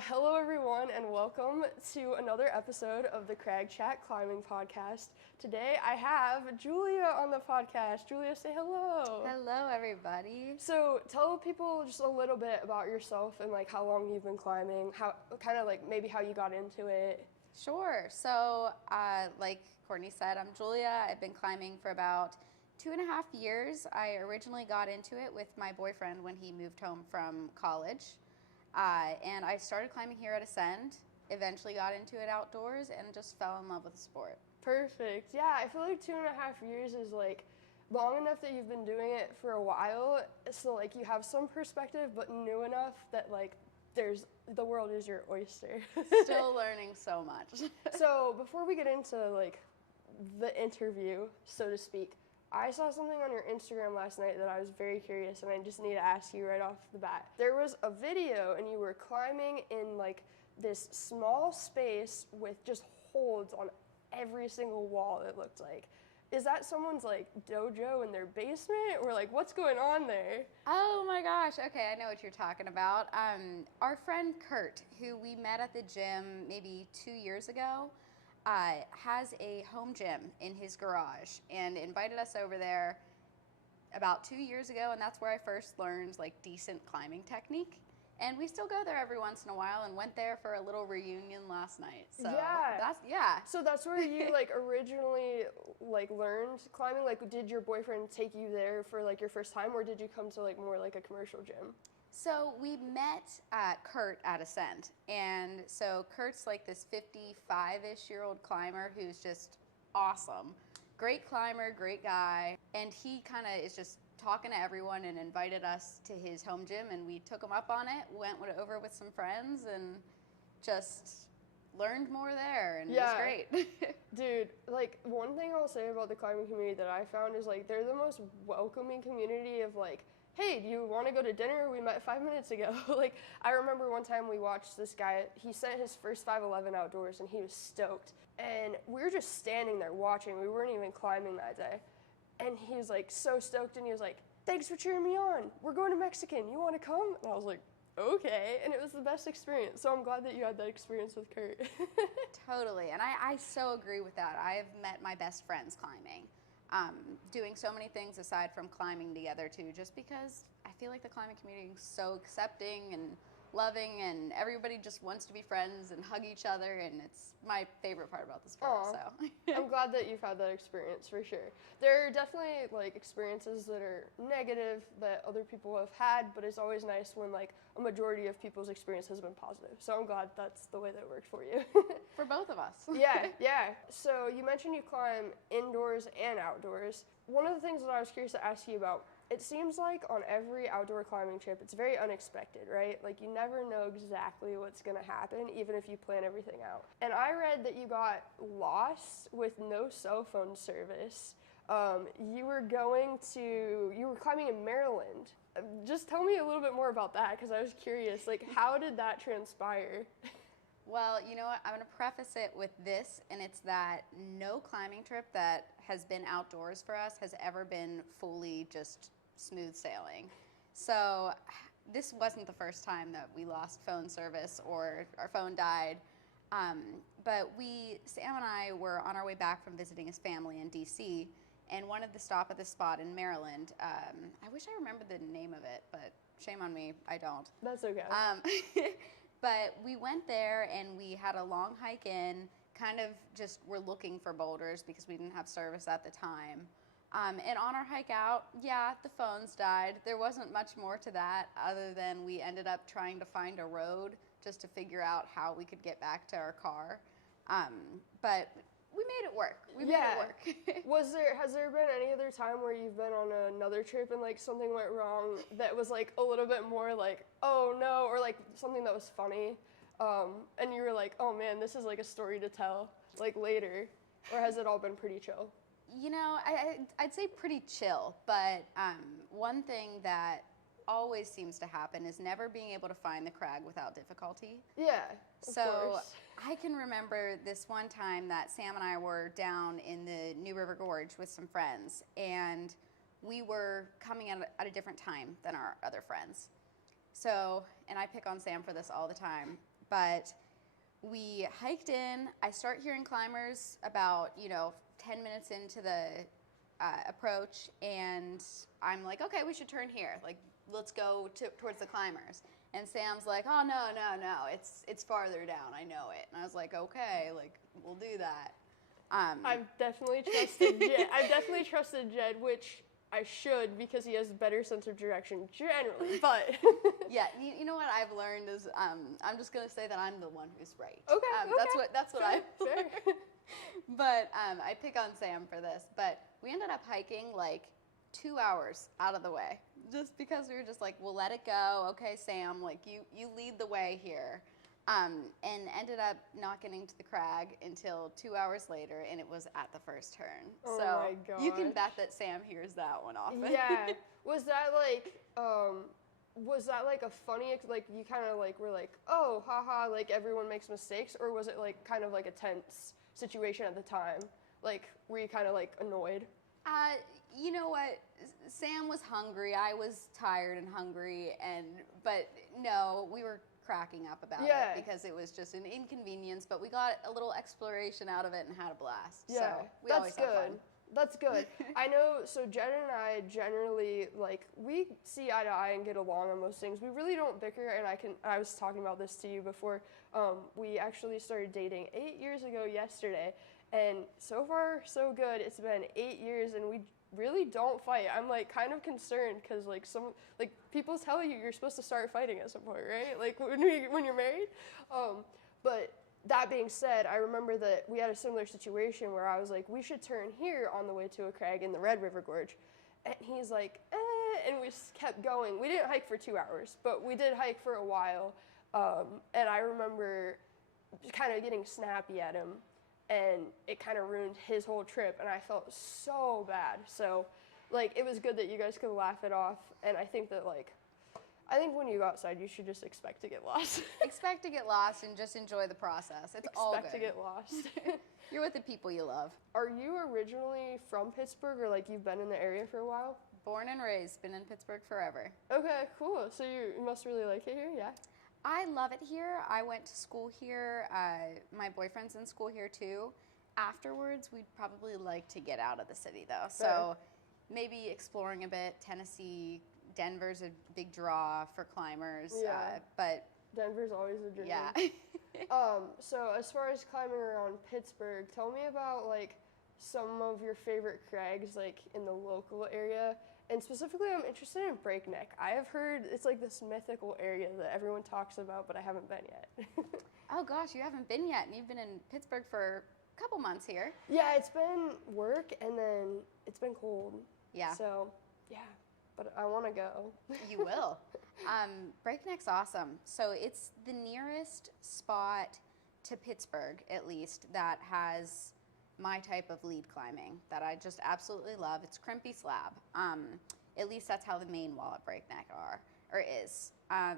Hello everyone and welcome to another episode of the Crag Chat Climbing Podcast. Today I have Julia on the podcast. Julia, say hello. Hello everybody. So tell people just a little bit about yourself and like how long you've been climbing, how kind of like maybe how you got into it. Sure. So like Courtney said, I'm Julia. I've been climbing for about 2.5 years. I originally got into it with my boyfriend when he moved home from college. And I started climbing here at Ascend, eventually got into it outdoors, and just fell in love with the sport. Perfect. Yeah, I feel like 2.5 years is like long enough that you've been doing it for a while, so like you have some perspective, but new enough that like the world is your oyster. Still learning so much. So before we get into like the interview, so to speak, I saw something on your Instagram last night that I was very curious, and I just need to ask you right off the bat. There was a video and you were climbing in like this small space with just holds on every single wall, it looked like. Is that someone's like dojo in their basement, or like what's going on there? Oh my gosh, okay, I know what you're talking about. Our friend Kurt, who we met at the gym maybe 2 years ago, has a home gym in his garage and invited us over there about 2 years ago, and that's where I first learned like decent climbing technique. And we still go there every once in a while, and went there for a little reunion last night. So So that's where you like originally like learned climbing. Like, did your boyfriend take you there for like your first time, or did you come to like more like a commercial gym? So we met Kurt at Ascend, and so Kurt's like this 55-ish-year-old climber who's just awesome. Great climber, great guy, and he kind of is just talking to everyone and invited us to his home gym, and we took him up on it, went over with some friends, and just learned more there, and it was great. Dude, like one thing I'll say about the climbing community that I found is like they're the most welcoming community of like, hey, do you want to go to dinner? We met 5 minutes ago. Like, I remember one time we watched this guy, he sent his first 511 outdoors and he was stoked. And we were just standing there watching. We weren't even climbing that day. And he was like so stoked, and he was like, thanks for cheering me on. We're going to Mexican. You want to come? And I was like, okay. And it was the best experience. So I'm glad that you had that experience with Kurt. Totally. And I so agree with that. I've met my best friends climbing. Doing so many things aside from climbing together too, just because I feel like the climbing community is so accepting and loving, and everybody just wants to be friends and hug each other, and it's my favorite part about the sport. So I'm glad that you've had that experience for sure. There are definitely like experiences that are negative that other people have had, but it's always nice when like a majority of people's experience has been positive. So I'm glad that's the way that worked for you. For both of us. Yeah. So you mentioned you climb indoors and outdoors. One of the things that I was curious to ask you about, it seems like on every outdoor climbing trip, it's very unexpected, right? Like you never know exactly what's gonna happen, even if you plan everything out. And I read that you got lost with no cell phone service. You were climbing in Maryland. Just tell me a little bit more about that, because I was curious, like how did that transpire? Well, you know what? I'm going to preface it with this, and it's that no climbing trip that has been outdoors for us has ever been fully just smooth sailing. So this wasn't the first time that we lost phone service or our phone died. But Sam and I were on our way back from visiting his family in DC, and wanted to stop at this spot in Maryland. I wish I remembered the name of it, but shame on me, I don't. That's okay. But we went there and we had a long hike in, kind of just were looking for boulders because we didn't have service at the time. And on our hike out, the phones died. There wasn't much more to that other than we ended up trying to find a road just to figure out how we could get back to our car. But we made it work. Has there been any other time where you've been on another trip and like something went wrong that was like a little bit more like, oh no, or like something that was funny, and you were like, oh man, this is like a story to tell like later, or has it all been pretty chill? You know, I'd say pretty chill, but one thing that always seems to happen is never being able to find the crag without difficulty. Yeah, So I can remember this one time that Sam and I were down in the New River Gorge with some friends, and we were coming at a different time than our other friends. So, and I pick on Sam for this all the time, but we hiked in. I start hearing climbers about, 10 minutes into the approach, and I'm like, okay, we should turn here. Like, let's go towards the climbers. And Sam's like, oh, no, it's farther down. I know it. And I was like, okay, like, we'll do that. I've definitely trusted Jed, which I should, because he has a better sense of direction generally, but... Yeah, you know what I've learned is I'm just going to say that I'm the one who's right. Okay, That's what fair, I've learned. fair. But I pick on Sam for this, but we ended up hiking like 2 hours out of the way, just because we were just like, we'll let it go. Okay, Sam, like you lead the way here. And ended up not getting to the crag until 2 hours later, and it was at the first turn. Oh so my gosh. You can bet that Sam hears that one often. Yeah. Was that like a funny, like you kind of like were like, oh, haha, like everyone makes mistakes, or was it like kind of like a tense situation at the time? Like, were you kind of like annoyed? You know what? Sam was hungry. I was tired and hungry, but no, we were cracking up about it because it was just an inconvenience, but we got a little exploration out of it and had a blast. Yeah, so we always have fun. That's good. I know, so Jen and I generally, like, we see eye to eye and get along on most things. We really don't bicker, and I was talking about this to you before. We actually started dating 8 years ago yesterday, and so far, so good. It's been 8 years, and we really don't fight. I'm like kind of concerned because like people tell you're supposed to start fighting at some point, right? Like when you're married. But that being said, I remember that we had a similar situation where I was like, we should turn here on the way to a crag in the Red River Gorge, and he's like, and we just kept going. We didn't hike for 2 hours, but we did hike for a while, and I remember kind of getting snappy at him. And it kind of ruined his whole trip, and I felt so bad. So, like, it was good that you guys could laugh it off, and I think that, like, when you go outside, you should just expect to get lost. Expect to get lost and just enjoy the process. It's all good. Expect to get lost. You're with the people you love. Are you originally from Pittsburgh, or, like, you've been in the area for a while? Born and raised, been in Pittsburgh forever. Okay, cool. So you must really like it here, yeah? I love it here. I went to school here. My boyfriend's in school here too. Afterwards, we'd probably like to get out of the city though. So maybe exploring a bit. Tennessee, Denver's a big draw for climbers. Yeah. But Denver's always a dream. Yeah. So as far as climbing around Pittsburgh, tell me about like some of your favorite crags like in the local area. And specifically, I'm interested in Breakneck. I have heard it's like this mythical area that everyone talks about, but I haven't been yet. Oh gosh, you haven't been yet, and you've been in Pittsburgh for a couple months here. Yeah, it's been work, and then it's been cold. Yeah. So, yeah, but I want to go. You will. Breakneck's awesome. So it's the nearest spot to Pittsburgh, at least, that has my type of lead climbing that I just absolutely love. It's crimpy slab. At least that's how the main wall at Breakneck is.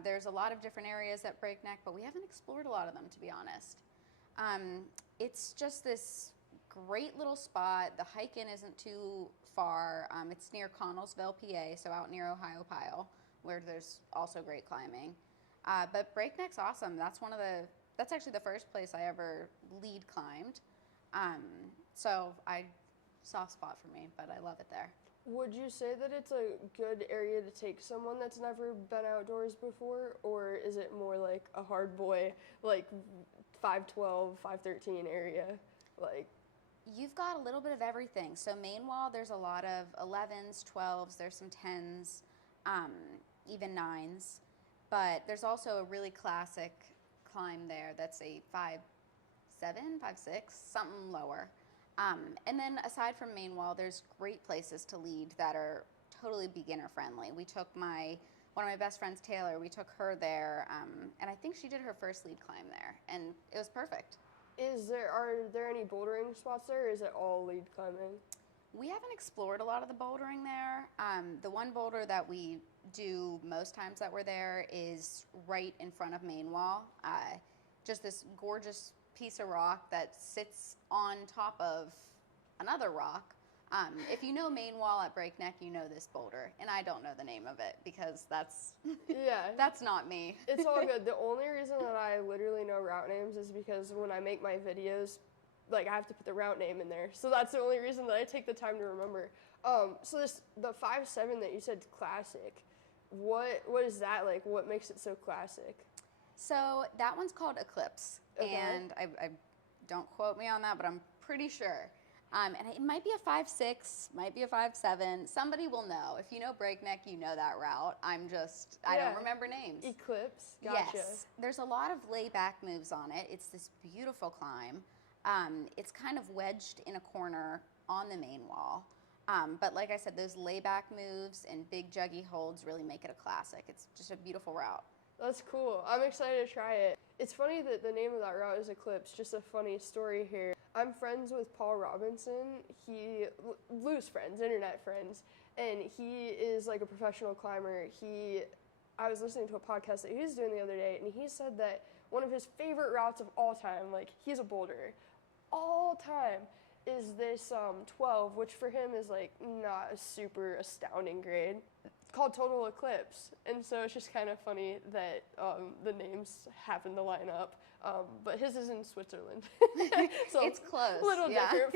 There's a lot of different areas at Breakneck, but we haven't explored a lot of them, to be honest. It's just this great little spot. The hike-in isn't too far. It's near Connellsville, PA, so out near Ohio Pile, where there's also great climbing. But Breakneck's awesome. That's actually the first place I ever lead climbed. So soft spot for me, but I love it there. Would you say that it's a good area to take someone that's never been outdoors before, or is it more like a hard boy, like 512, 513 area? Like, you've got a little bit of everything. So main wall, there's a lot of 11s, 12s, there's some 10s, even 9s, but there's also a really classic climb there that's a 5'7", 5'6", something lower. And then aside from main wall, there's great places to lead that are totally beginner friendly. We took one of my best friends, Taylor, we took her there, and I think she did her first lead climb there, and it was perfect. Are there any bouldering spots there, or is it all lead climbing? We haven't explored a lot of the bouldering there. The one boulder that we do most times that we're there is right in front of main wall. Just this gorgeous piece of rock that sits on top of another rock. If you know main wall at Breakneck, you know this boulder, and I don't know the name of it because that's that's not me. It's all good. The only reason that I literally know route names is because when I make my videos, like I have to put the route name in there. So that's the only reason that I take the time to remember. So the 5.7 that you said classic, what is that like? What makes it so classic? So that one's called Eclipse, and I don't quote me on that, but I'm pretty sure. And it might be a 5.6, might be a 5.7. Somebody will know. If you know Breakneck, you know that route. I don't remember names. Eclipse, gotcha. Yes, there's a lot of layback moves on it. It's this beautiful climb. It's kind of wedged in a corner on the main wall. But like I said, those layback moves and big juggy holds really make it a classic. It's just a beautiful route. That's cool. I'm excited to try it. It's funny that the name of that route is Eclipse. Just a funny story here. I'm friends with Paul Robinson. Loose friends, internet friends, and he is like a professional climber. I was listening to a podcast that he was doing the other day, and he said that one of his favorite routes of all time, like he's a boulderer, all time, is this 12, which for him is like not a super astounding grade. It's called Total Eclipse, and so it's just kind of funny that the names happen to line up. But his is in Switzerland, so it's close. A little different.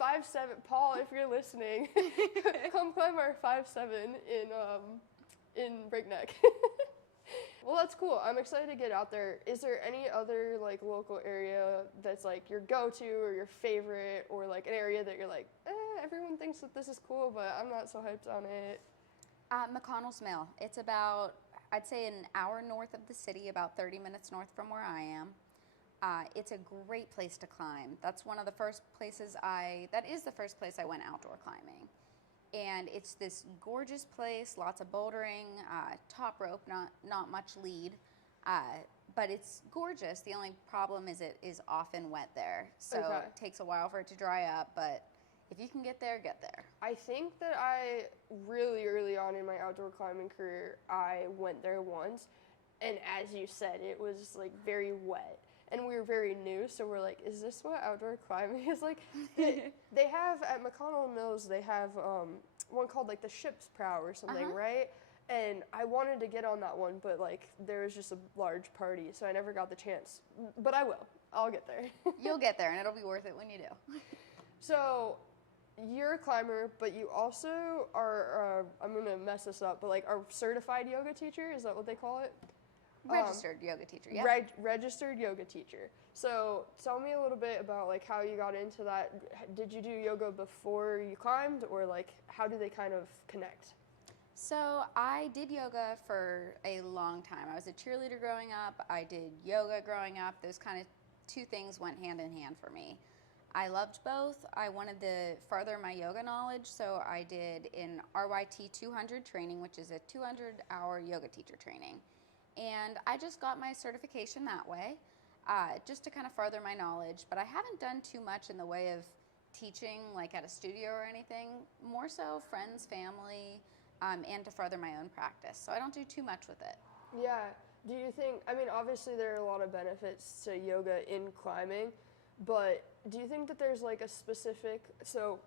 5.7. Paul, if you're listening, come climb our 5.7 in Breakneck. Well, that's cool. I'm excited to get out there. Is there any other like local area that's like your go-to or your favorite, or like an area that you're like, everyone thinks that this is cool, but I'm not so hyped on it? McConnell's Mill. It's about, I'd say, an hour north of the city, about 30 minutes north from where I am. It's a great place to climb. That's one of the first places that is the first place I went outdoor climbing. And it's this gorgeous place, lots of bouldering, top rope, not much lead, but it's gorgeous. The only problem is it is often wet there, so it takes a while for it to dry up, but if you can get there, get there. I think that I really early on in my outdoor climbing career, I went there once, and as you said, it was like very wet. And we were very new, so we're like, is this what outdoor climbing is like? They have, at McConnell Mills, they have one called like the Ship's Prow or something, right? And I wanted to get on that one, but like there was just a large party, so I never got the chance. But I will. I'll get there. You'll get there, and it'll be worth it when you do. So you're a climber, but you also are, I'm going to mess this up, but like a certified yoga teacher? Is that what they call it? Registered yoga teacher, yeah. Registered yoga teacher. So tell me a little bit about like how you got into that. Did you do yoga before you climbed, or like how do they kind of connect? So I did yoga for a long time. I was a cheerleader growing up. I did yoga growing up. Those kind of two things went hand in hand for me. I loved both. I wanted to further my yoga knowledge, so I did an RYT 200 training, which is a 200-hour yoga teacher training. And I just got my certification that way, just to kind of further my knowledge. But I haven't done too much in the way of teaching, like at a studio or anything. More so friends, family, and to further my own practice. So I don't do too much with it. Yeah. Do you think, I mean, obviously there are a lot of benefits to yoga in climbing, but do you think that there's like a specific, so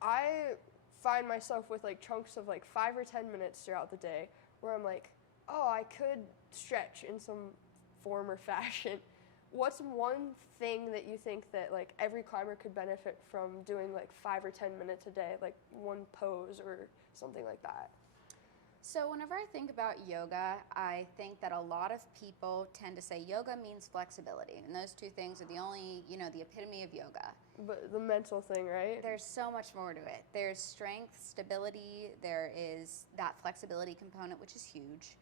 I find myself with like chunks of like 5 or 10 minutes throughout the day where I'm like, oh, I could stretch in some form or fashion. What's one thing that you think that like every climber could benefit from doing like 5 or 10 minutes a day, like one pose or something like that? So whenever I think about yoga, I think that a lot of people tend to say yoga means flexibility, and those two things are the only, the epitome of yoga. But the mental thing, right? There's so much more to it. There's strength, stability, there is that flexibility component, which is huge,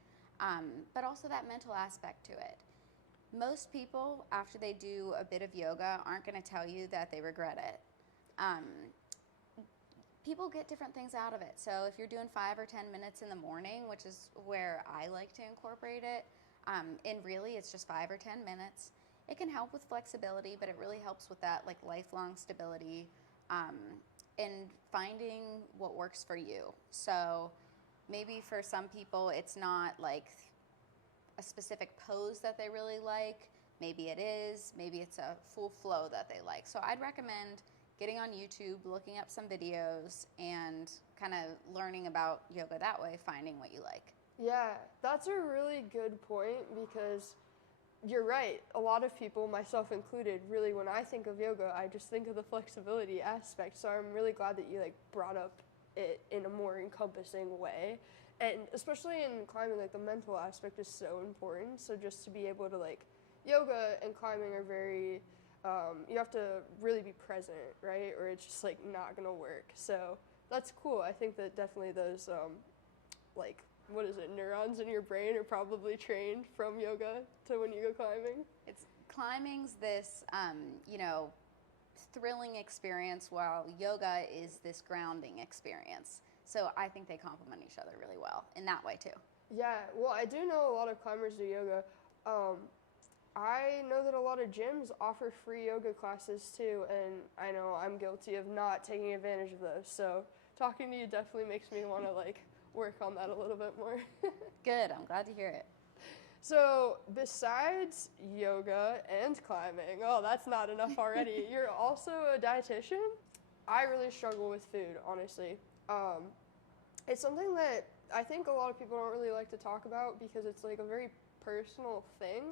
but also that mental aspect to it. Most people, after they do a bit of yoga, aren't going to tell you that they regret it. People get different things out of it. So if you're doing 5 or 10 minutes in the morning, which is where I like to incorporate it, and really it's just 5 or 10 minutes, it can help with flexibility, but it really helps with that like lifelong stability, and finding what works for you. So maybe for some people it's not like a specific pose that they really like. Maybe it is. Maybe it's a full flow that they like. So I'd recommend getting on YouTube, looking up some videos, and kind of learning about yoga that way, finding what you like. Yeah, that's a really good point because you're right. A lot of people, myself included, really when I think of yoga, I just think of the flexibility aspect. So I'm really glad that you like brought up it in a more encompassing way. And especially in climbing, like the mental aspect is so important. So just to be able to like, yoga and climbing are very, you have to really be present, right? Or it's just like not gonna work. So that's cool. I think that definitely those, like, what is it, neurons in your brain are probably trained from yoga to when you go climbing. It's climbing's this, you know, thrilling experience, while yoga is this grounding experience. So I think they complement each other really well in that way too. Yeah, well, I do know a lot of climbers do yoga. I know that a lot of gyms offer free yoga classes too, and I know I'm guilty of not taking advantage of those. So talking to you definitely makes me want to like work on that a little bit more. Good, I'm glad to hear it. So besides yoga and climbing, oh, that's not enough already. You're also a dietitian. I really struggle with food, honestly. It's something that I think a lot of people don't really like to talk about because it's like a very personal thing.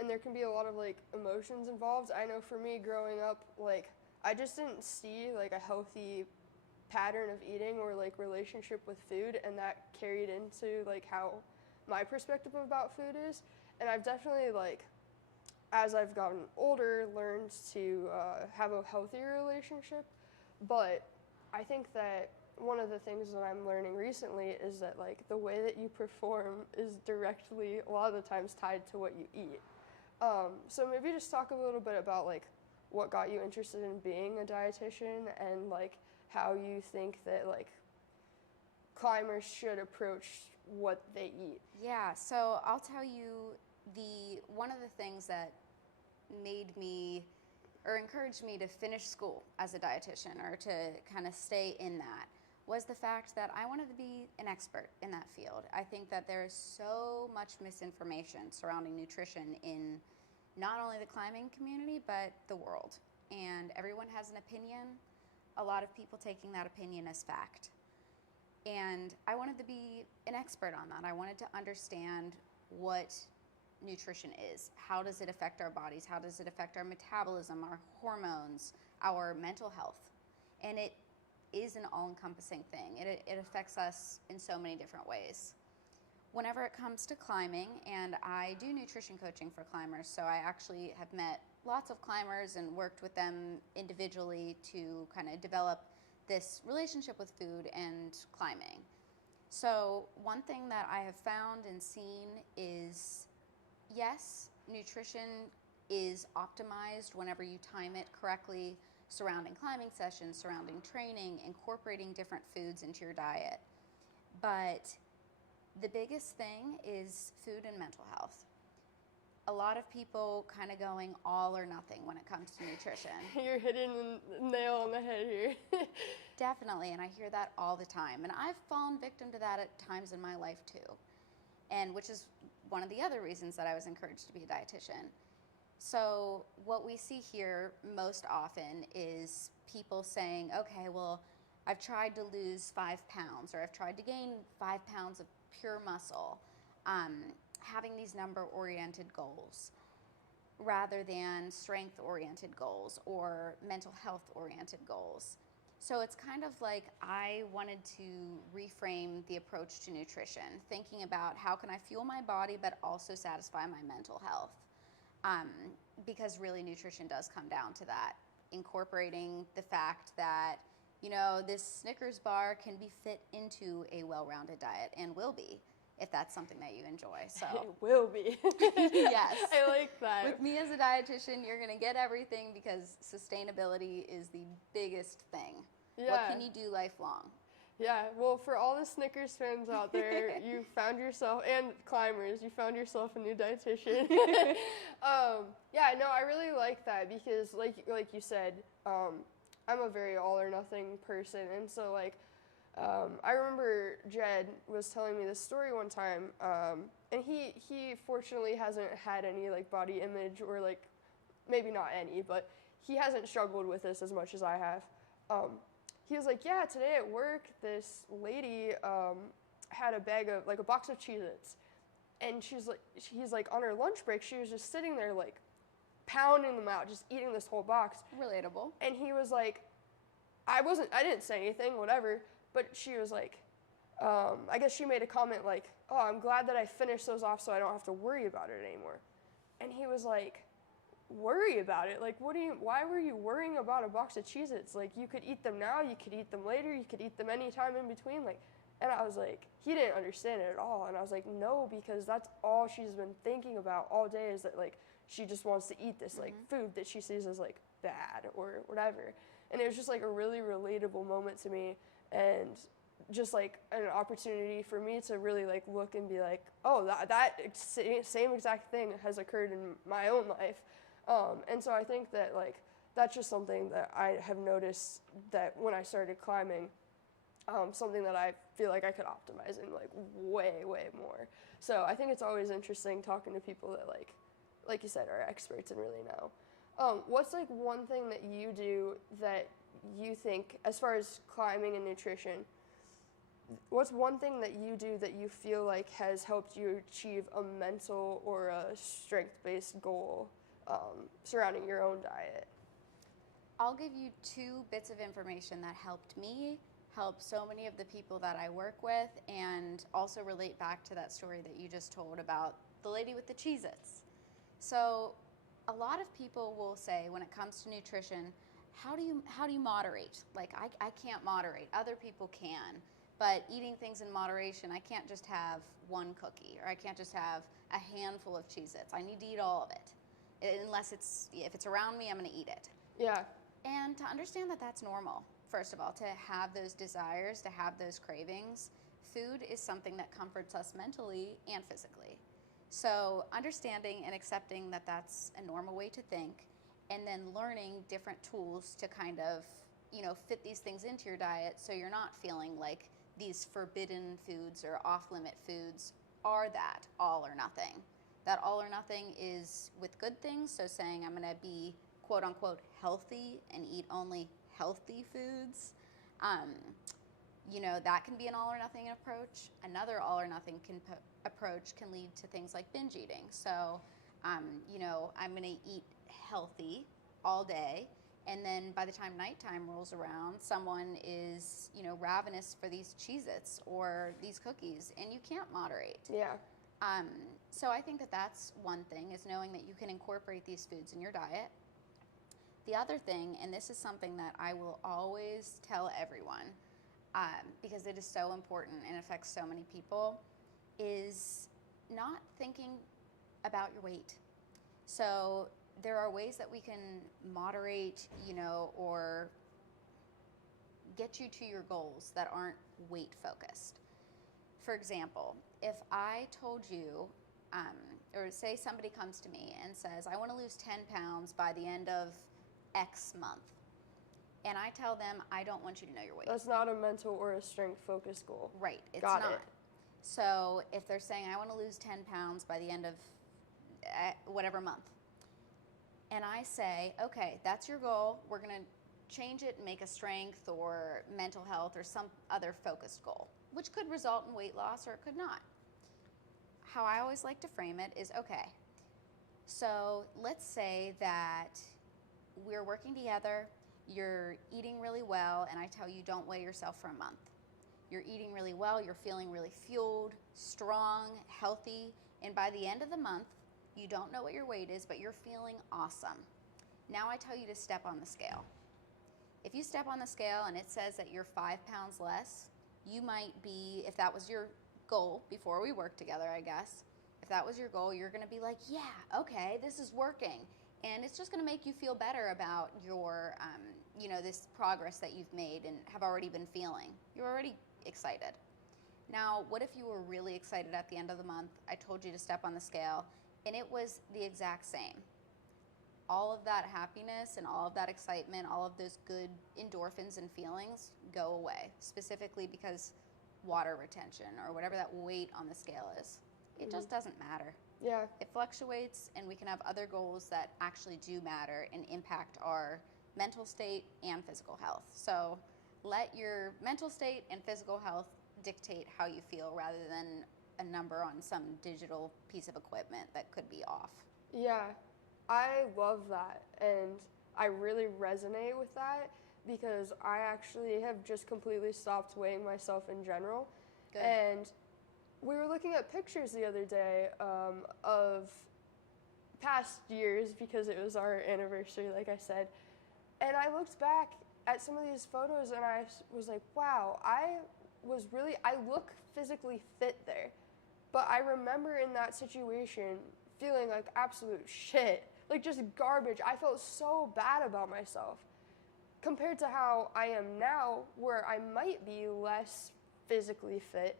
And there can be a lot of like emotions involved. I know for me growing up, like I just didn't see like a healthy pattern of eating or like relationship with food, and that carried into like how my perspective about food is. And I've definitely like, as I've gotten older, learned to have a healthier relationship. But I think that one of the things that I'm learning recently is that like the way that you perform is directly a lot of the times tied to what you eat. So maybe just talk a little bit about like what got you interested in being a dietitian and like how you think that like climbers should approach what they eat. Yeah, so I'll tell you, one of the things that made me or encouraged me to finish school as a dietitian or to kind of stay in that was the fact that I wanted to be an expert in that field. I think that there is so much misinformation surrounding nutrition in not only the climbing community, but the world. And everyone has an opinion, a lot of people taking that opinion as fact. And I wanted to be an expert on that. I wanted to understand what nutrition is. How does it affect our bodies? How does it affect our metabolism, our hormones, our mental health? And it is an all-encompassing thing. It affects us in so many different ways. Whenever it comes to climbing, and I do nutrition coaching for climbers, so I actually have met lots of climbers and worked with them individually to kind of develop this relationship with food and climbing. So one thing that I have found and seen is, yes, nutrition is optimized whenever you time it correctly, surrounding climbing sessions, surrounding training, incorporating different foods into your diet. But the biggest thing is food and mental health. A lot of people kind of going all or nothing when it comes to nutrition. You're hitting the nail on the head here. Definitely, and I hear that all the time. And I've fallen victim to that at times in my life too. And which is one of the other reasons that I was encouraged to be a dietitian. So what we see here most often is people saying, okay, well, I've tried to lose 5 pounds, or I've tried to gain 5 pounds of pure muscle, having these number-oriented goals rather than strength-oriented goals or mental health-oriented goals. So it's kind of like I wanted to reframe the approach to nutrition, thinking about how can I fuel my body but also satisfy my mental health. Because really nutrition does come down to that, incorporating the fact that, you know, this Snickers bar can be fit into a well-rounded diet and will be, if that's something that you enjoy. So It will be. Yes. I like that. With me as a dietitian, you're going to get everything because sustainability is the biggest thing. Yeah. What can you do lifelong? Yeah, well, for all the Snickers fans out there, you found yourself, and climbers, you found yourself a new dietitian. Yeah, no, I really like that because, like you said, I'm a very all or nothing person, and so like, I remember Jed was telling me this story one time, and he fortunately hasn't had any like body image or like maybe not any, but he hasn't struggled with this as much as I have. He was like, yeah, today at work, this lady had a bag of, like, a box of Cheez-Its. And he's like, on her lunch break, she was just sitting there, like, pounding them out, just eating this whole box. Relatable. And he was like, I didn't say anything, whatever, but she was like, I guess she made a comment like, oh, I'm glad that I finished those off so I don't have to worry about it anymore. And he was like, worry about it? Like, why were you worrying about a box of Cheez-Its? Like, you could eat them now, you could eat them later, you could eat them anytime in between. Like, and I was like, he didn't understand it at all. And I was like, no, because that's all she's been thinking about all day is that, like, she just wants to eat this, like, food that she sees as, like, bad or whatever. And it was just, like, a really relatable moment to me, and just, like, an opportunity for me to really, like, look and be like, oh, that same exact thing has occurred in my own life. And so I think that, like, that's just something that I have noticed that when I started climbing, something that I feel like I could optimize in, like, way, way more. So I think it's always interesting talking to people that, like you said, are experts and really know. What's, like, one thing that you do that you think, as far as climbing and nutrition, what's one thing that you do that you feel like has helped you achieve a mental or a strength-based goal surrounding your own diet? I'll give you 2 bits of information that helped me, help so many of the people that I work with, and also relate back to that story that you just told about the lady with the Cheez-Its. So a lot of people will say when it comes to nutrition, how do you moderate? Like, I can't moderate. Other people can. But eating things in moderation, I can't just have one cookie, or I can't just have a handful of Cheez-Its. I need to eat all of it. Unless if it's around me, I'm going to eat it. Yeah. And to understand that that's normal, first of all, to have those desires, to have those cravings. Food is something that comforts us mentally and physically. So understanding and accepting that that's a normal way to think, and then learning different tools to kind of, fit these things into your diet so you're not feeling like these forbidden foods or off-limit foods are that all or nothing. That all or nothing is with good things, so saying I'm going to be quote-unquote healthy and eat only healthy foods. That can be an all or nothing approach. Another all or nothing approach can lead to things like binge eating. So, I'm going to eat healthy all day, and then by the time nighttime rolls around, someone is, ravenous for these Cheez-Its or these cookies, and you can't moderate. Yeah. So I think that that's one thing, is knowing that you can incorporate these foods in your diet. The other thing, and this is something that I will always tell everyone, because it is so important and affects so many people, is not thinking about your weight. So there are ways that we can moderate, or get you to your goals that aren't weight focused. For example, if I told you, or say somebody comes to me and says, I want to lose 10 pounds by the end of X month, and I tell them, I don't want you to know your weight. That's not a mental or a strength-focused goal. Right, it's Got not. it. So if they're saying, I want to lose 10 pounds by the end of whatever month, and I say, okay, that's your goal, we're going to change it and make a strength or mental health or some other focused goal, which could result in weight loss or it could not. How I always like to frame it is, okay, so let's say that we're working together, you're eating really well, and I tell you don't weigh yourself for a month. You're eating really well, you're feeling really fueled, strong, healthy, and by the end of the month, you don't know what your weight is, but you're feeling awesome. Now I tell you to step on the scale. If you step on the scale and it says that you're 5 pounds less, you might be, if that was your goal before we worked together, I guess, if that was your goal, you're going to be like, yeah, okay, this is working. And it's just going to make you feel better about your, this progress that you've made and have already been feeling. You're already excited. Now, what if you were really excited at the end of the month? I told you to step on the scale, and it was the exact same. All of that happiness and all of that excitement, all of those good endorphins and feelings go away, specifically because water retention or whatever that weight on the scale is. It just doesn't matter. Yeah. It fluctuates, and we can have other goals that actually do matter and impact our mental state and physical health. So let your mental state and physical health dictate how you feel rather than a number on some digital piece of equipment that could be off. Yeah, I love that, and I really resonate with that because I actually have just completely stopped weighing myself in general. Good. And we were looking at pictures the other day of past years because it was our anniversary, like I said, and I looked back at some of these photos and I was like, wow, I look physically fit there. But I remember in that situation feeling like absolute shit, like just garbage. I felt so bad about myself compared to how I am now, where I might be less physically fit,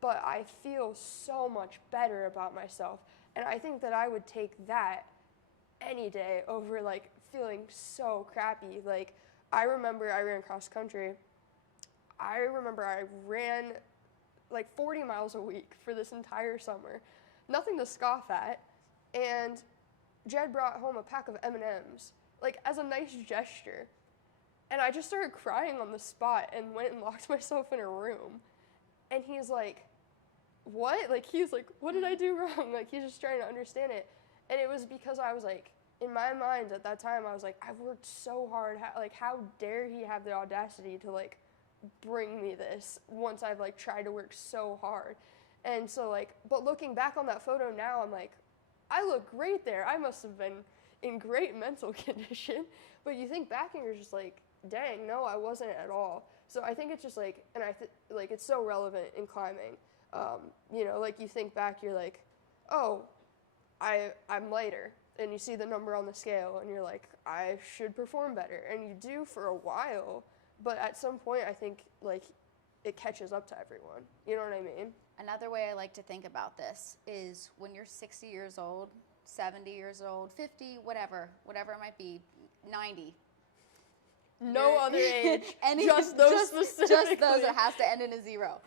but I feel so much better about myself. And I think that I would take that any day over like feeling so crappy. Like I remember I ran cross country. I remember I ran like 40 miles a week for this entire summer. Nothing to scoff at. And Jed brought home a pack of M&Ms, like as a nice gesture. And I just started crying on the spot and went and locked myself in a room. And he's like, what? Like, he's like, what did I do wrong? Like, he's just trying to understand it. And it was because I was like, in my mind at that time, I was like, I've worked so hard. How dare he have the audacity to like bring me this once I've like tried to work so hard. And so like, but looking back on that photo now, I'm like, I look great there. I must have been in great mental condition. But you think back and you're just like, dang, no, I wasn't at all. So I think it's just like, and like it's so relevant in climbing. You know, like you think back, you're like, oh, I'm lighter. And you see the number on the scale and you're like, I should perform better. And you do for a while. But at some point, I think like it catches up to everyone. You know what I mean? Another way I like to think about this is when you're 60 years old, 70 years old, 50, whatever it might be, 90. No other age, just those specifically. Just those, it has to end in a 0.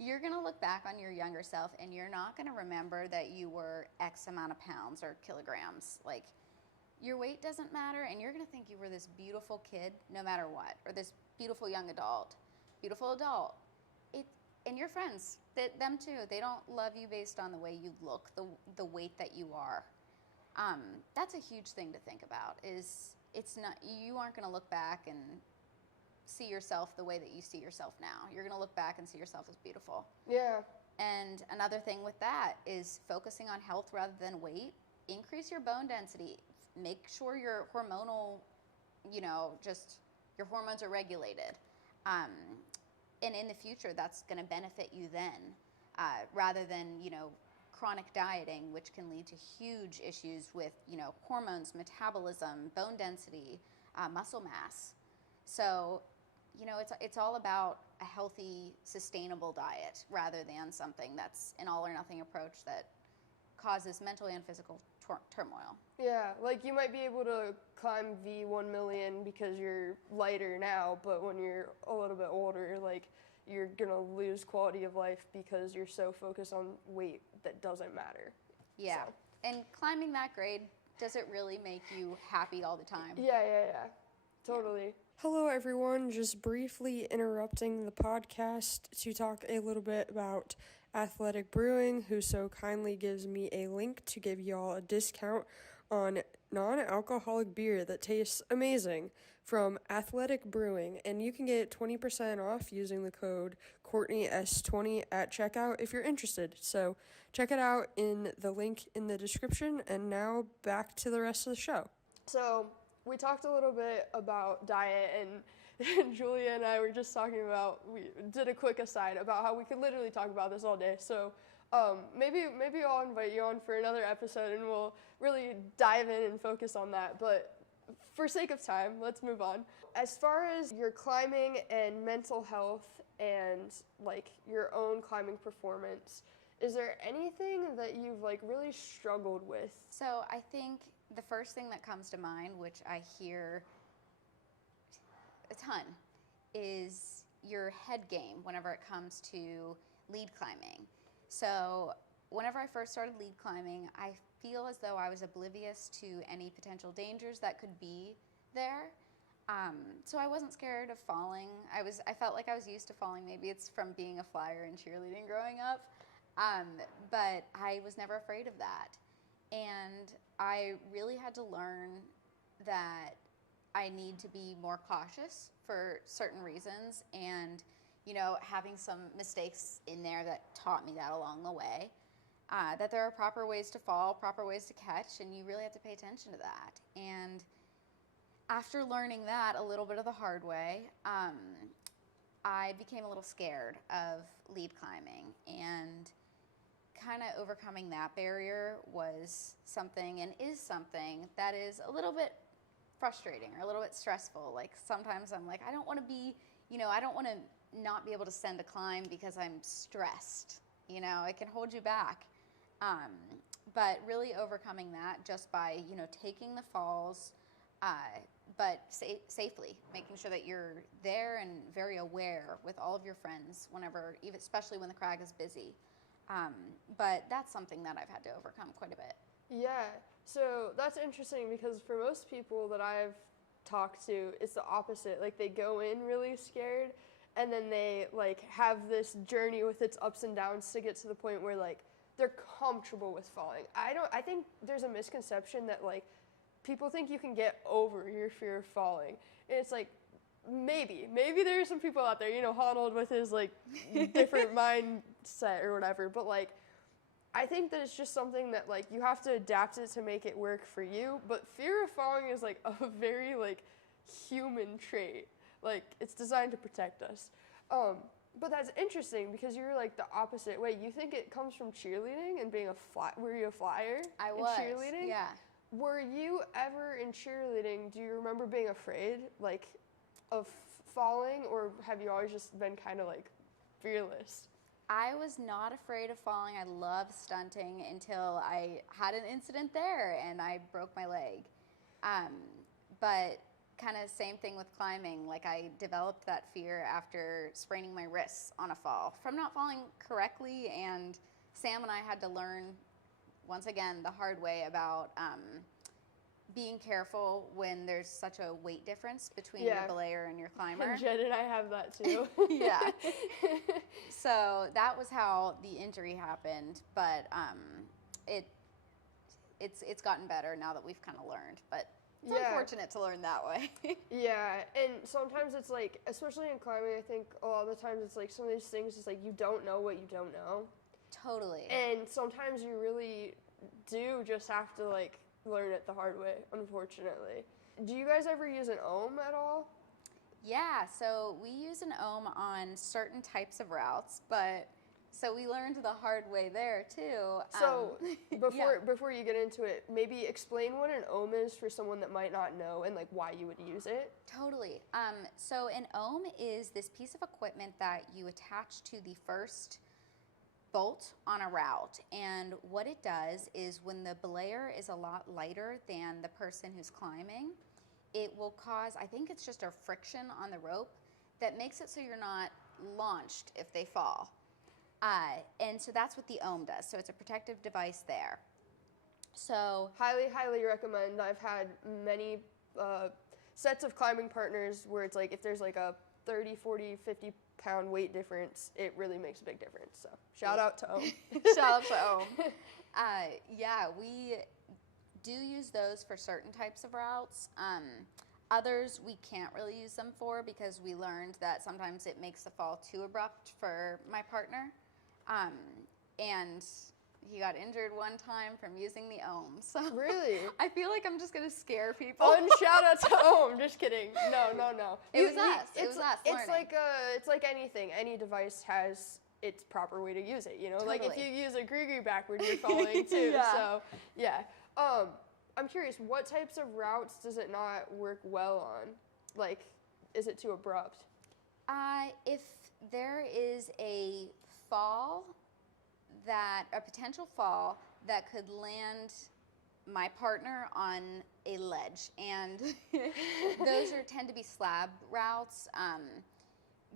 You're going to look back on your younger self and you're not going to remember that you were X amount of pounds or kilograms. Like, your weight doesn't matter, and you're going to think you were this beautiful kid no matter what, or this beautiful young adult. Beautiful adult. And your friends, them too, they don't love you based on the way you look, the weight that you are. That's a huge thing to think about, is it's not, you aren't going to look back and see yourself the way that you see yourself now. You're going to look back and see yourself as beautiful. Yeah. And another thing with that is focusing on health rather than weight. Increase your bone density. Make sure your hormonal, just your hormones are regulated. And in the future, that's going to benefit you then, rather than, chronic dieting, which can lead to huge issues with, hormones, metabolism, bone density, muscle mass. So, it's all about a healthy, sustainable diet rather than something that's an all or nothing approach that causes mental and physical turmoil. Yeah, like you might be able to climb V1 million because you're lighter now, but when you're a little bit older, like you're gonna lose quality of life because you're so focused on weight that doesn't matter. Yeah, so. And climbing that grade, does it really make you happy all the time? Yeah, totally. Yeah. Hello everyone, just briefly interrupting the podcast to talk a little bit about Athletic Brewing, who so kindly gives me a link to give y'all a discount on non-alcoholic beer that tastes amazing from Athletic Brewing, and you can get 20% off using the code CourtneyS20 at checkout if you're interested. So check it out in the link in the description, and now back to the rest of the show. So we talked a little bit about diet, and Julia and I were just talking about, we did a quick aside about how we could literally talk about this all day. So maybe I'll invite you on for another episode and we'll really dive in and focus on that. But for sake of time, let's move on. As far as your climbing and mental health and like your own climbing performance, is there anything that you've like really struggled with? So I think the first thing that comes to mind, which I hear a ton, is your head game whenever it comes to lead climbing. So whenever I first started lead climbing, I feel as though I was oblivious to any potential dangers that could be there. So I wasn't scared of falling. I felt like I was used to falling. Maybe it's from being a flyer in cheerleading growing up. But I was never afraid of that. And I really had to learn that I need to be more cautious for certain reasons, and having some mistakes in there that taught me that along the way, that there are proper ways to fall, proper ways to catch, and you really have to pay attention to that. And after learning that a little bit of the hard way, I became a little scared of lead climbing, and kind of overcoming that barrier was something, and is something, that is a little bit frustrating or a little bit stressful. Like sometimes I'm like, I don't want to be, I don't want to not be able to send a climb because I'm stressed. It can hold you back. But really overcoming that just by, taking the falls, but safely, making sure that you're there and very aware with all of your friends whenever, even especially when the crag is busy. But that's something that I've had to overcome quite a bit. Yeah, so that's interesting because for most people that I've talked to, it's the opposite. Like they go in really scared, and then they like have this journey with its ups and downs to get to the point where like they're comfortable with falling. I think there's a misconception that like people think you can get over your fear of falling. And it's like, maybe there are some people out there, Honnold with his like different mindset or whatever, but like I think that it's just something that like you have to adapt it to make it work for you. But fear of falling is like a very like human trait. Like it's designed to protect us. But that's interesting because you're like the opposite way. You think it comes from cheerleading and being were you a flyer? I was. In cheerleading? Yeah. Were you ever in cheerleading, do you remember being afraid like of falling, or have you always just been kind of like fearless? I was not afraid of falling. I loved stunting until I had an incident there and I broke my leg. But kind of same thing with climbing. Like I developed that fear after spraining my wrists on a fall from not falling correctly, and Sam and I had to learn once again the hard way about being careful when there's such a weight difference between your belayer and your climber. And Jen and I have that too. Yeah. So that was how the injury happened, but it's gotten better now that we've kind of learned. But it's unfortunate to learn that way. Yeah, and sometimes it's like, especially in climbing, I think a lot of the times it's like some of these things is like you don't know what you don't know. Totally. And sometimes you really do just have to like learn it the hard way, unfortunately. Do you guys ever use an ohm at all? Yeah, so we use an ohm on certain types of routes, but so we learned the hard way there too. So before you get into it, maybe explain what an ohm is for someone that might not know and like why you would use it. Totally. So an ohm is this piece of equipment that you attach to the first bolt on a route, and what it does is when the belayer is a lot lighter than the person who's climbing, it will cause, I think it's just a friction on the rope that makes it so you're not launched if they fall. And so that's what the ohm does. So it's a protective device there. So highly recommend. I've had many sets of climbing partners where it's like if there's like a 30, 40, 50 pound weight difference, it really makes a big difference. So shout out to ohm. Shout out to ohm. Yeah, we do use those for certain types of routes. Others we can't really use them for because we learned that sometimes it makes the fall too abrupt for my partner. And he got injured one time from using the ohm. So really? I feel like I'm just going to scare people. Oh, and shout out to ohm. Just kidding. No. It was us. It was us learning. It's like anything. Any device has its proper way to use it, you know? Totally. Like if you use a gree backward, you're falling too. Yeah. So, yeah. I'm curious, what types of routes does it not work well on? Like, is it too abrupt? If there is a potential fall that could land my partner on a ledge, and those tend to be slab routes,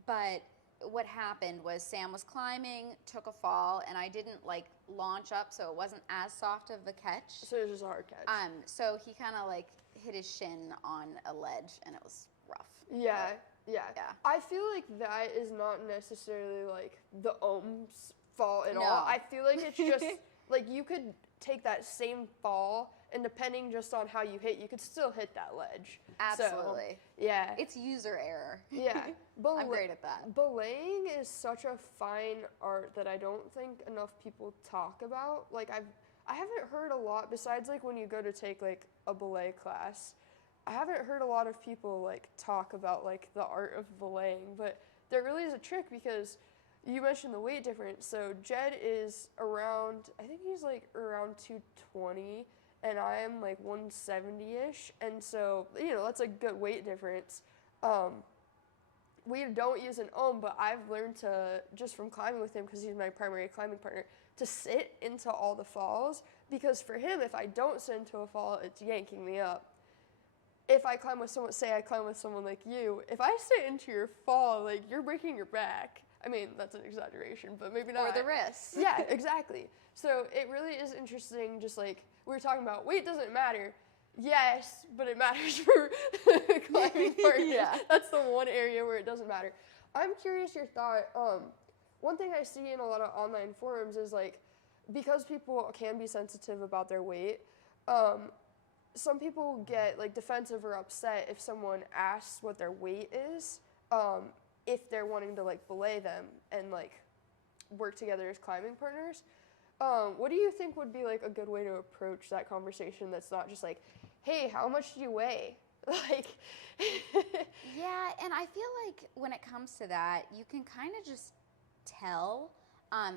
but what happened was Sam was climbing, took a fall, and I didn't like launch up, so it wasn't as soft of a catch. So it was just a hard catch. So he kind of like hit his shin on a ledge, and it was rough. Yeah, yeah. Yeah. I feel like that is not necessarily like the ohms fault at No. all. I feel like it's just like you could take that same fall, and depending just on how you hit, you could still hit that ledge. Absolutely. So, yeah. It's user error. Yeah. I'm great at that. Belaying is such a fine art that I don't think enough people talk about. Like I haven't heard a lot besides like when you go to take like a belay class. I haven't heard a lot of people like talk about like the art of belaying, but there really is a trick because you mentioned the weight difference. So Jed is around, I think he's like around 220 and I am like 170-ish. And so, you know, that's a good weight difference. We don't use an ohm, but I've learned to, just from climbing with him, because he's my primary climbing partner, to sit into all the falls, because for him, if I don't sit into a fall, it's yanking me up. If I climb with someone, say I climb with someone like you, if I sit into your fall, like, you're breaking your back. I mean, that's an exaggeration, but maybe not. Or the wrist. Yeah, exactly. So it really is interesting, just like we were talking about, weight doesn't matter. Yes, but it matters for climbing partners. Yeah. That's the one area where it doesn't matter. I'm curious your thought. One thing I see in a lot of online forums is like, because people can be sensitive about their weight, some people get like defensive or upset if someone asks what their weight is, if they're wanting to like belay them and like work together as climbing partners. What do you think would be like a good way to approach that conversation that's not just like, hey, how much do you weigh? Like, Yeah, and I feel like when it comes to that, you can kind of just tell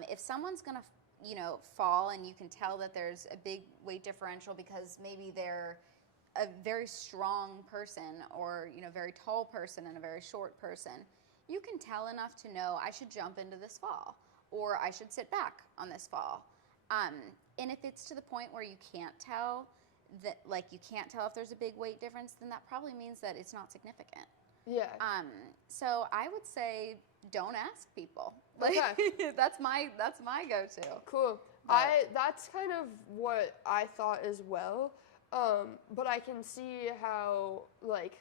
if someone's going to, you know, fall, and you can tell that there's a big weight differential because maybe they're a very strong person or, you know, very tall person and a very short person. You can tell enough to know I should jump into this fall or I should sit back on this fall. And if it's to the point where you can't tell, that like you can't tell if there's a big weight difference, then that probably means that it's not significant. yeah. So I would say don't ask people. Like Okay. that's my go-to. Cool. But- That's kind of what I thought as well. But I can see how like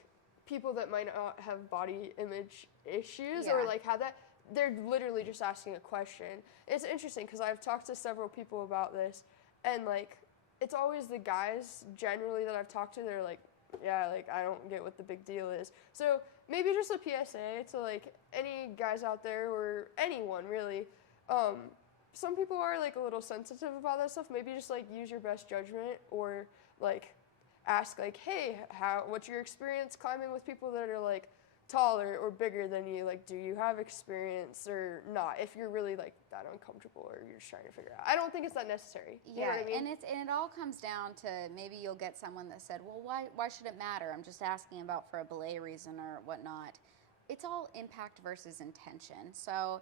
people that might not have body image issues or Yeah. like have that, they're literally just asking a question. It's interesting because I've talked to several people about this, and like it's always the guys generally that I've talked to. They're like, yeah, like I don't get what the big deal is. So maybe just a PSA to like any guys out there or anyone really. Some people are like a little sensitive about that stuff. Maybe just like use your best judgment or like ask like, hey, what's your experience climbing with people that are like taller or bigger than you? Like, do you have experience or not? If you're really like that uncomfortable or you're just trying to figure out. I don't think it's that necessary. You know what I mean? and it all comes down to maybe you'll get someone that said, well, why should it matter? I'm just asking about for a belay reason or whatnot. It's all impact versus intention. So,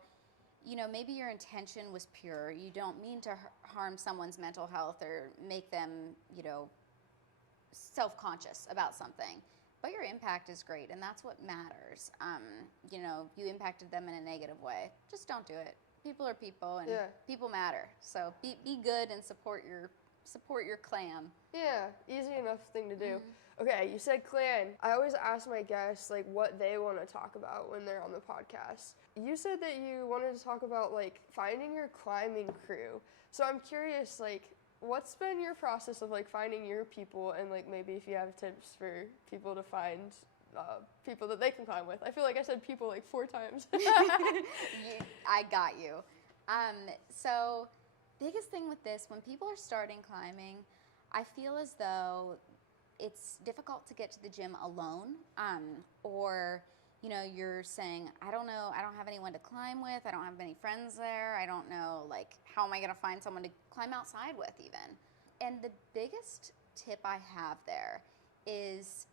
you know, maybe your intention was pure. You don't mean to harm someone's mental health or make them, you know, self-conscious about something. But your impact is great, and that's what matters. You know, you impacted them in a negative way. Just don't do it. People are people, and people matter. So be good and support your clan. Yeah, easy enough thing to do. Okay, you said clan. I always ask my guests like what they want to talk about when they're on the podcast. You said that you wanted to talk about like finding your climbing crew. So I'm curious, like, what's been your process of like finding your people, and like maybe if you have tips for people to find people that they can climb with? I feel like I said people like 4 times. I got you. So biggest thing with this, when people are starting climbing, I feel as though it's difficult to get to the gym alone, or you know, you're saying, I don't know, I don't have anyone to climb with, I don't have any friends there, I don't know, like, how am I gonna find someone to climb outside with even? And the biggest tip I have there is,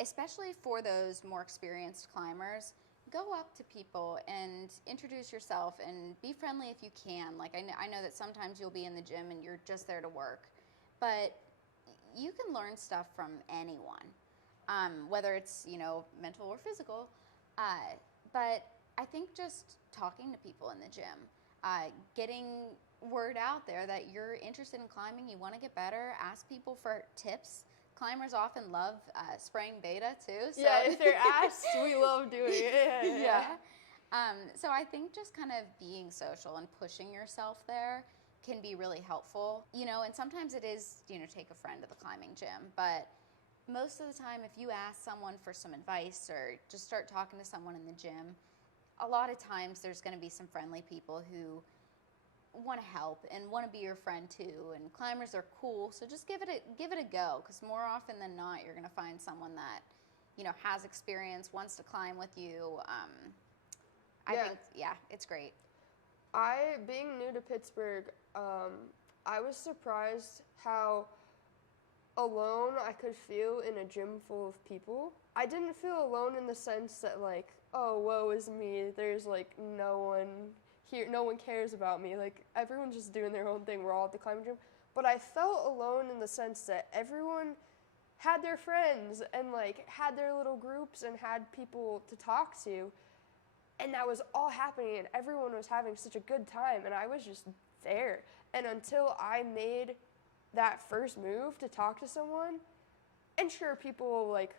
especially for those more experienced climbers, go up to people and introduce yourself and be friendly if you can. Like, I know that sometimes you'll be in the gym and you're just there to work, but you can learn stuff from anyone, whether it's, you know, mental or physical. But I think just talking to people in the gym, getting word out there that you're interested in climbing, you want to get better, ask people for tips. Climbers often love spraying beta too. So. Yeah, if they're asked, we love doing it. Yeah. So I think just kind of being social and pushing yourself there can be really helpful. You know, and sometimes it is, you know, take a friend to the climbing gym, but most of the time if you ask someone for some advice or just start talking to someone in the gym, a lot of times there's going to be some friendly people who want to help and want to be your friend too, and climbers are cool, so just give it a go, because more often than not you're going to find someone that, you know, has experience, wants to climb with you. I think, yeah, it's great. Being new to Pittsburgh, I was surprised how alone I could feel in a gym full of people. I didn't feel alone in the sense that, like, oh, woe is me, there's, like, no one here, no one cares about me. Like, everyone's just doing their own thing. We're all at the climbing gym. But I felt alone in the sense that everyone had their friends and, like, had their little groups and had people to talk to. And that was all happening, and everyone was having such a good time, and I was just there. And until I made that first move to talk to someone, and sure, people, like,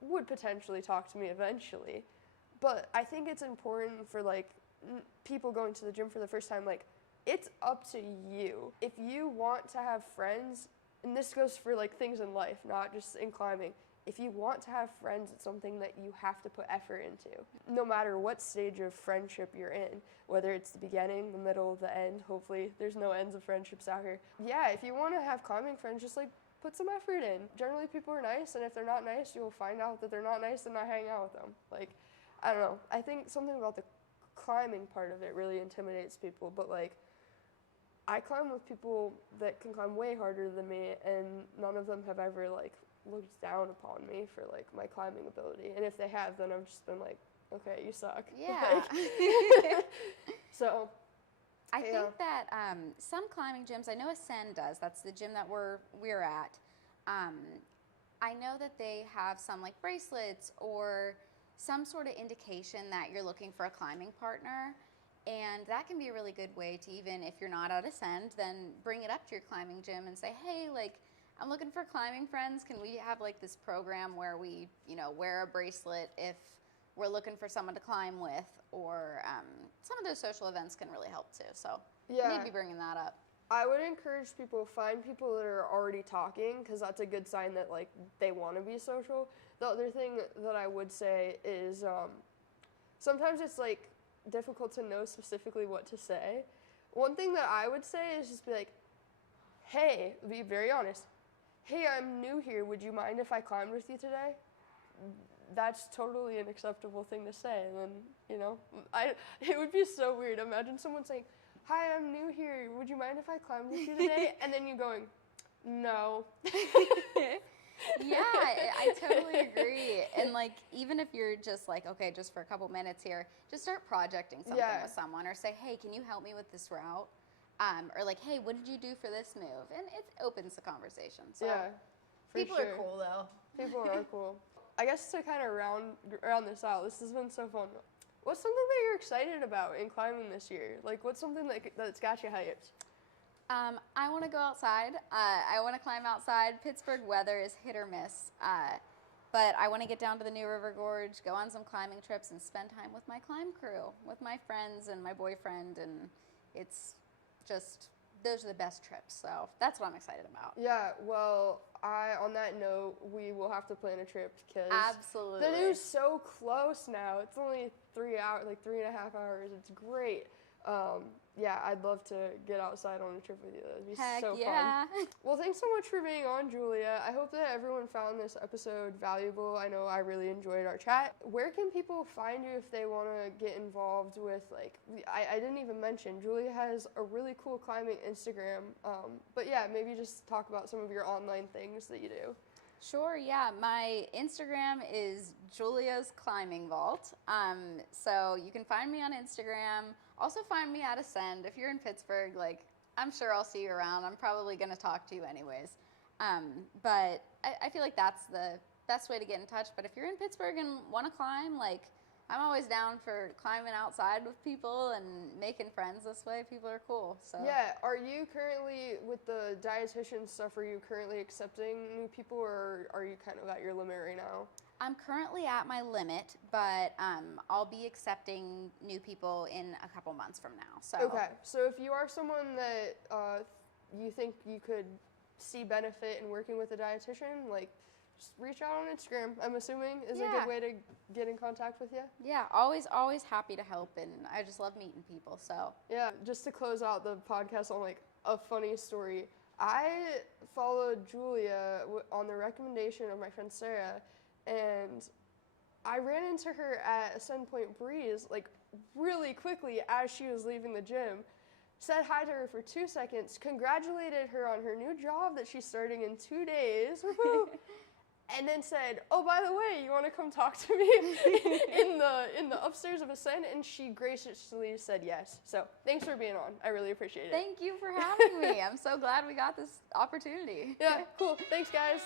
would potentially talk to me eventually, but I think it's important for, like, people going to the gym for the first time, like, it's up to you. If you want to have friends, and this goes for, like, things in life, not just in climbing, if you want to have friends, it's something that you have to put effort into. No matter what stage of friendship you're in, whether it's the beginning, the middle, the end, hopefully there's no ends of friendships out here. Yeah, if you want to have climbing friends, just, like, put some effort in. Generally, people are nice, and if they're not nice, you'll find out that they're not nice and not hang out with them. Like, I don't know. I think something about the climbing part of it really intimidates people, but, like, I climb with people that can climb way harder than me, and none of them have ever, like, looked down upon me for, like, my climbing ability. And if they have, then I've just been like, okay, you suck. Yeah. So I think that some climbing gyms, I know Ascend does, that's the gym that we're at. I know that they have some, like, bracelets or some sort of indication that you're looking for a climbing partner. And that can be a really good way to, even if you're not at Ascend, then bring it up to your climbing gym and say, hey, like, I'm looking for climbing friends. Can we have, like, this program where we, you know, wear a bracelet if we're looking for someone to climb with? Or some of those social events can really help too. So maybe bringing that up. I would encourage people, find people that are already talking, because that's a good sign that, like, they want to be social. The other thing that I would say is sometimes it's, like, difficult to know specifically what to say. One thing that I would say is just be like, hey, be very honest. Hey, I'm new here. Would you mind if I climbed with you today? That's totally an acceptable thing to say. And then, you know, it would be so weird. Imagine someone saying, hi, I'm new here. Would you mind if I climbed with you today? And then you going, no. Yeah, I totally agree. And, like, even if you're just like, okay, just for a couple minutes here, just start projecting something with someone, or say, hey, can you help me with this route? Or, like, hey, what did you do for this move? And it opens the conversation. So yeah, people are cool, though. People are cool. I guess to kind of round this out, this has been so fun. What's something that you're excited about in climbing this year? Like, what's something that's got you hyped? I want to go outside. I want to climb outside. Pittsburgh weather is hit or miss. But I want to get down to the New River Gorge, go on some climbing trips, and spend time with my climb crew, with my friends and my boyfriend. And it's just, those are the best trips. So that's what I'm excited about. Yeah, well, on that note, we will have to plan a trip, because absolutely, the New's so close now. It's only 3 hours, like 3.5 hours. It's great. Yeah, I'd love to get outside on a trip with you. That'd be so fun. Well, thanks so much for being on, Julia. I hope that everyone found this episode valuable. I know I really enjoyed our chat. Where can people find you if they want to get involved with, like, I didn't even mention, Julia has a really cool climbing Instagram. But yeah, maybe just talk about some of your online things that you do. Sure, yeah. My Instagram is Julia's Climbing Vault. So you can find me on Instagram. Also find me at Ascend. If you're in Pittsburgh, like, I'm sure I'll see you around. I'm probably going to talk to you anyways. But I feel like that's the best way to get in touch. But if you're in Pittsburgh and want to climb, like, I'm always down for climbing outside with people and making friends this way. People are cool. So Yeah, are you currently, with the dietitian stuff, are you currently accepting new people, or are you kind of at your limit right now? I'm currently at my limit, but I'll be accepting new people in a couple months from now. So Okay, so if you are someone that you think you could see benefit in working with a dietitian, like, just reach out on Instagram, I'm assuming, is a good way to get in contact with you. Yeah, always happy to help, and I just love meeting people. So Yeah, just to close out the podcast on like a funny story, I followed Julia on the recommendation of my friend Sarah, and I ran into her at Ascend Point Breeze like really quickly as she was leaving the gym. Said hi to her for 2 seconds, congratulated her on her new job that she's starting in 2 days. Woo-hoo. And then said, "Oh, by the way, you want to come talk to me in the upstairs of Ascend?" And she graciously said yes. So thanks for being on. I really appreciate it. thank you for having me. I'm so glad we got this opportunity. Yeah, cool. Thanks, guys.